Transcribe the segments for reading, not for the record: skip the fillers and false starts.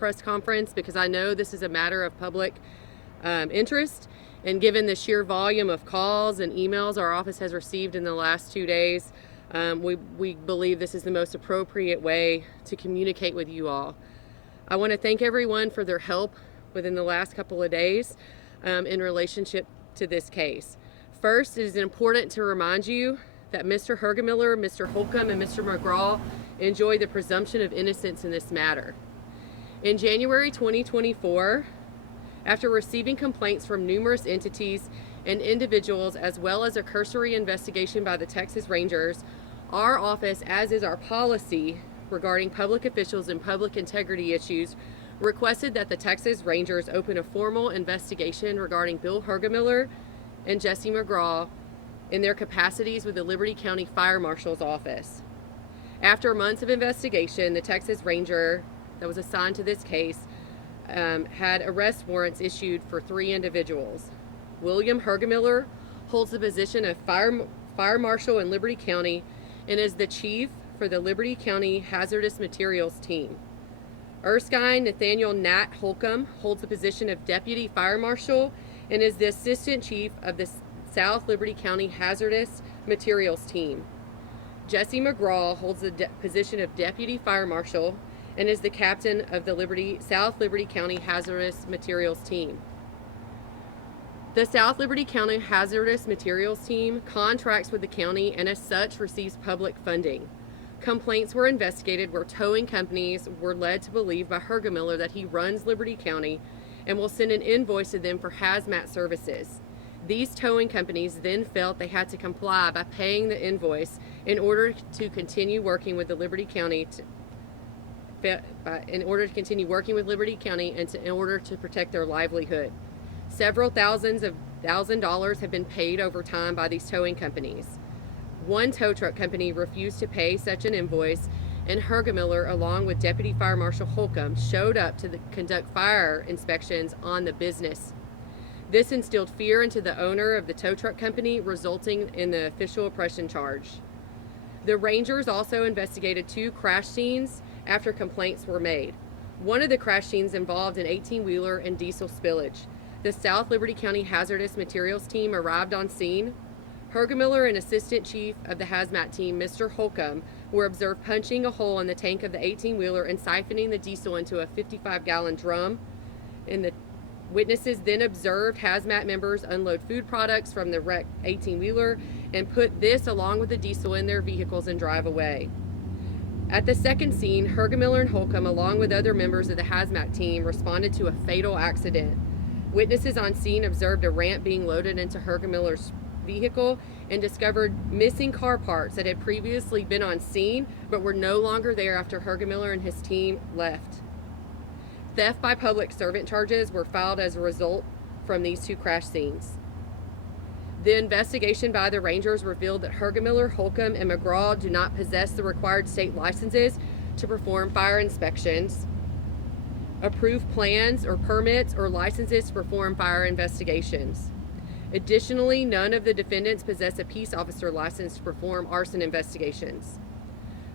press conference because I know this is a matter of public interest, and given the sheer volume of calls and emails our office has received in the last 2 days, we believe this is the most appropriate way to communicate with you all. I want to thank everyone for their help within the last couple of days in relationship to this case. First, it is important to remind you that Mr. Hergemiller, Mr. Holcomb, and Mr. McGraw enjoy the presumption of innocence in this matter. In January 2024, after receiving complaints from numerous entities and individuals, as well as a cursory investigation by the Texas Rangers, our office, as is our policy regarding public officials and public integrity issues, requested that the Texas Rangers open a formal investigation regarding Bill Hergemiller and Jesse McGraw in their capacities with the Liberty County Fire Marshal's office. After months of investigation, the Texas Ranger that was assigned to this case had arrest warrants issued for 3 individuals. William Hergemiller holds the position of Fire Marshal in Liberty County and is the chief for the Liberty County Hazardous Materials Team. Erskine Nathaniel Nat Holcomb holds the position of Deputy Fire Marshal and is the Assistant Chief of the South Liberty County Hazardous Materials Team. Jesse McGraw holds the position of Deputy Fire Marshal and is the captain of the South Liberty County Hazardous Materials Team. The South Liberty County Hazardous Materials Team contracts with the county and as such receives public funding. Complaints were investigated where towing companies were led to believe by Hergemiller that he runs Liberty County and will send an invoice to them for hazmat services. These towing companies then felt they had to comply by paying the invoice in order to continue working with the Liberty County in order to protect their livelihood. Several $1,000s have been paid over time by these towing companies. One tow truck company refused to pay such an invoice, and Hergemiller, along with Deputy Fire Marshal Holcomb, showed up to conduct fire inspections on the business. This instilled fear into the owner of the tow truck company, resulting in the official oppression charge. The Rangers also investigated 2 crash scenes after complaints were made. One of the crash scenes involved an 18-wheeler and diesel spillage. The South Liberty County Hazardous Materials Team arrived on scene. Hergemiller and Assistant Chief of the Hazmat Team, Mr. Holcomb, were observed punching a hole in the tank of the 18-wheeler and siphoning the diesel into a 55-gallon drum. And the witnesses then observed hazmat members unload food products from the wrecked 18-wheeler and put this along with the diesel in their vehicles and drive away. At the second scene, Hergemiller and Holcomb, along with other members of the hazmat team, responded to a fatal accident. Witnesses on scene observed a ramp being loaded into Hergemiller's vehicle and discovered missing car parts that had previously been on scene but were no longer there after Hergemiller and his team left. Theft by public servant charges were filed as a result from these 2 crash scenes. The investigation by the Rangers revealed that Hergemiller, Holcomb, and McGraw do not possess the required state licenses to perform fire inspections, approved plans or permits, or licenses to perform fire investigations. Additionally, none of the defendants possess a peace officer license to perform arson investigations.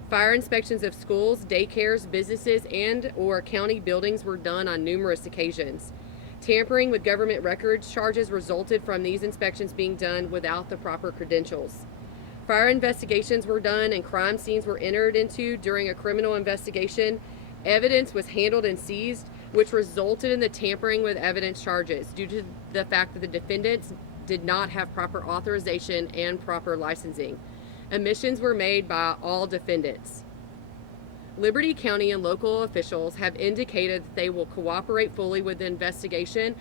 Fire inspections of schools, daycares, businesses, and/or county buildings were done on numerous occasions. Tampering with government records charges resulted from these inspections being done without the proper credentials. Fire investigations were done and crime scenes were entered into during a criminal investigation. Evidence was handled and seized, which resulted in the tampering with evidence charges due to the fact that the defendants did not have proper authorization and proper licensing. Omissions were made by all defendants. Liberty County and local officials have indicated that they will cooperate fully with the investigation,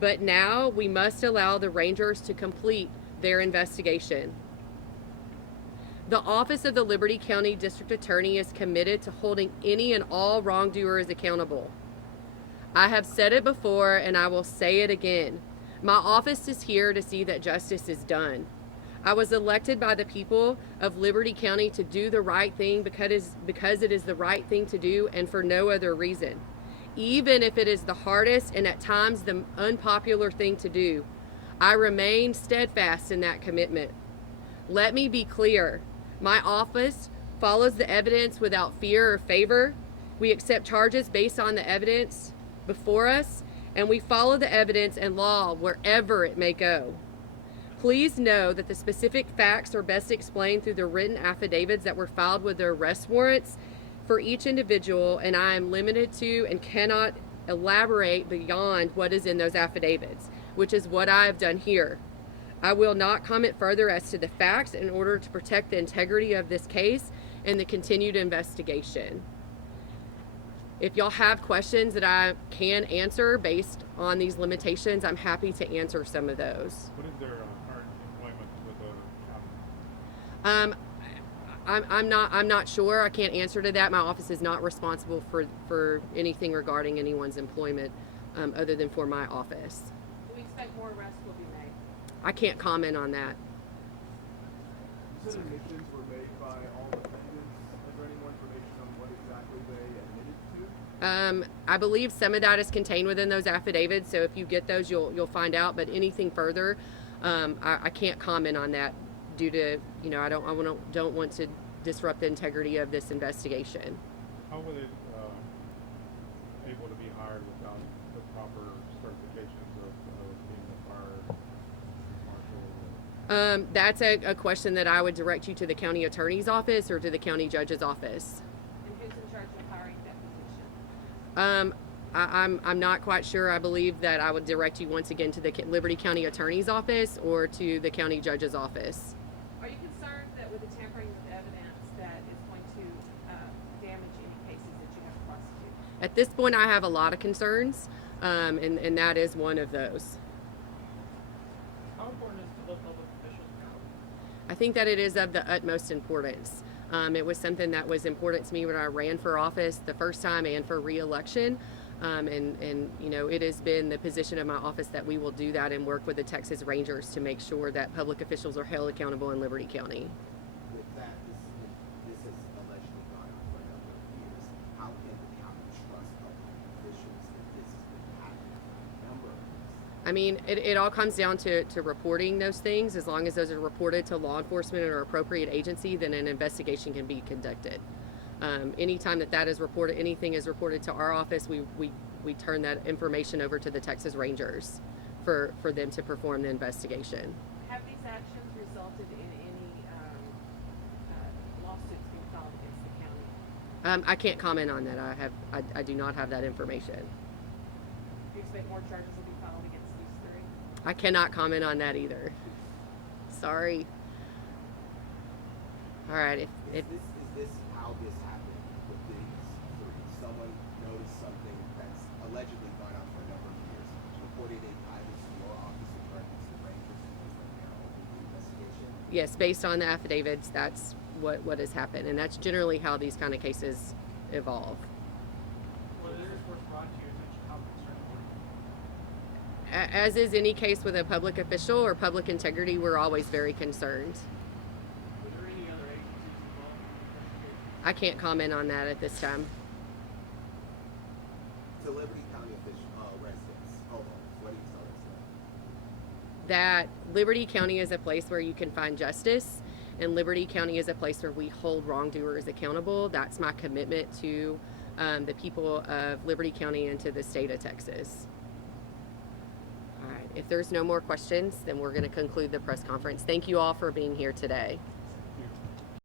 but now we must allow the Rangers to complete their investigation. The Office of the Liberty County District Attorney is committed to holding any and all wrongdoers accountable. I have said it before and I will say it again. My office is here to see that justice is done. I was elected by the people of Liberty County to do the right thing because it is the right thing to do and for no other reason. Even if it is the hardest and at times the unpopular thing to do, I remain steadfast in that commitment. Let me be clear. My office follows the evidence without fear or favor. We accept charges based on the evidence before us, and we follow the evidence and law wherever it may go. Please know that the specific facts are best explained through the written affidavits that were filed with the arrest warrants for each individual, and I am limited to and cannot elaborate beyond what is in those affidavits, which is what I have done here. I will not comment further as to the facts in order to protect the integrity of this case and the continued investigation. If y'all have questions that I can answer based on these limitations, I'm happy to answer some of those. What is their current employment with the county? I'm not sure. I can't answer to that. My office is not responsible for anything regarding anyone's employment other than for my office. Do we expect more arrests will be made? I can't comment on that. You said admissions were made by all defendants. Is there any more information on what exactly they admitted to? I believe some of that is contained within those affidavits, so if you get those, you'll find out. But anything further, I can't comment on that due to, I don't want to disrupt the integrity of this investigation. How were they able to be hired without the proper certifications of being a fire marshal? That's a question that I would direct you to the county attorney's office or to the county judge's office. And who's in charge of hiring that position? I'm not quite sure. I believe that I would direct you once again to the Liberty County Attorney's Office or to the county judge's office. Are you concerned that with the tampering with evidence that is going to damage any cases that you have to prosecute? At this point, I have a lot of concerns, and that is one of those. How important is to hold public officials accountable? I think that it is of the utmost importance. It was something that was important to me when I ran for office the first time and for re-election. And it has been the position of my office that we will do that and work with the Texas Rangers to make sure that public officials are held accountable in Liberty County. With that, this has allegedly gone on for a number of years. How can the county trust public officials if this has been happening for a number of years? I mean, it all comes down to reporting those things. As long as those are reported to law enforcement or appropriate agency, then an investigation can be conducted. Anytime that is reported, anything is reported to our office, we turn that information over to the Texas Rangers for them to perform the investigation. Have these actions resulted in any lawsuits being filed against the county? I can't comment on that. I do not have that information. Do you expect more charges will be filed against these three? I cannot comment on that either. Sorry. All right. If Is this how this happened with these three? Someone noticed something that's allegedly gone on for a number of years, reported it either to your office or directly to the Rangers, and now open the investigation? yes, based on the affidavits, that's what has happened, and that's generally how these kind of cases evolve. When this was brought to your attention, how concerned were you? As is any case with a public official or public integrity, we're always very concerned. Were there any other agencies involved in the investigation? I can't comment on that at this time. To Liberty County residents, homeowners, what do you tell us now? That Liberty County is a place where you can find justice, and Liberty County is a place where we hold wrongdoers accountable. That's my commitment to the people of Liberty County and to the state of Texas. All right, if there's no more questions, then we're going to conclude the press conference. Thank you all for being here today.